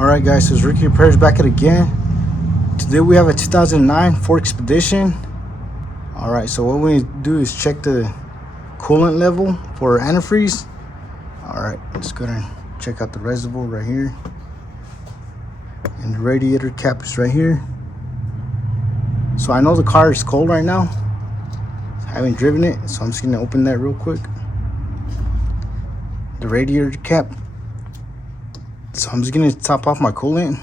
Alright guys, so it's Ricky Repairs back at again. Today we have a 2009 Ford Expedition. Alright, so what we need to do is check the coolant level for antifreeze. Alright, let's go and check out the reservoir right here. And the radiator cap is right here. So I know the car is cold right now. I haven't driven it, so I'm just gonna open that real quick. The radiator cap. So I'm just gonna top off my coolant.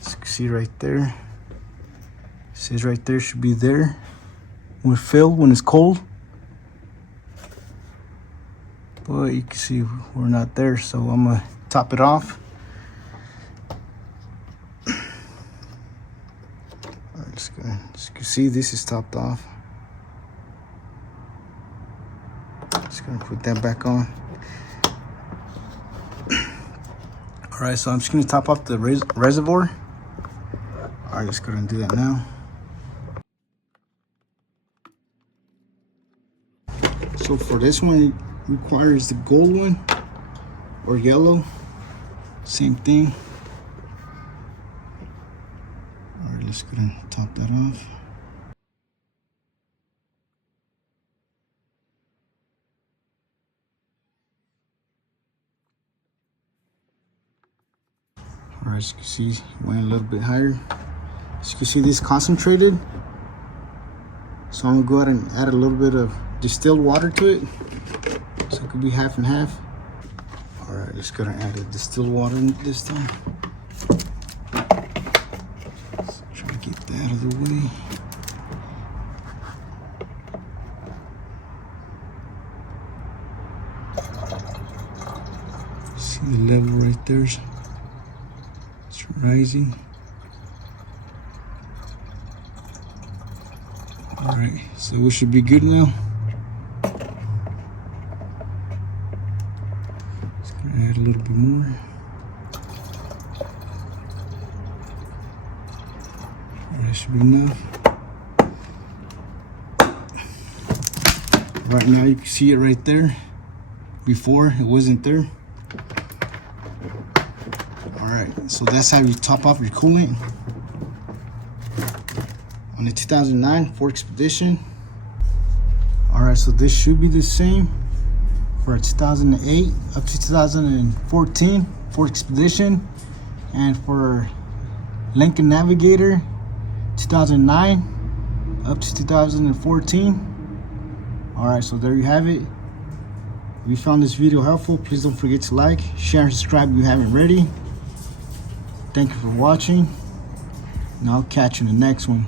As you can see right there, it says right there, should be there when filled, when it's cold. But you can see we're not there, so I'm gonna top it off. Alright, let's go. As you can see, this is topped off. Just gonna put that back on. Alright, so I'm just gonna top off the reservoir. Alright, let's go ahead and do that now. So for this one, it requires the gold one or yellow. Same thing. Alright, let's go ahead and top that off. Alright, as you can see, it went a little bit higher. As you can see, this is concentrated. So I'm gonna go ahead and add a little bit of distilled water to it. So it could be half and half. Alright, let's go ahead and add a distilled water this time. Let's try to get that out of the way. See the level right there? It's rising. Alright, so we should be good now. Just gonna add a little bit more. That should be enough. Right now you can see it right there. Before it wasn't there. Alright, so that's how you top off your coolant on the 2009 Ford Expedition. Alright, so this should be the same for a 2008 up to 2014 Ford Expedition, and for Lincoln Navigator 2009 up to 2014. Alright, so there you have it. If you found this video helpful, please don't forget to like, share, and subscribe if you haven't already. Thank you for watching, and I'll catch you in the next one.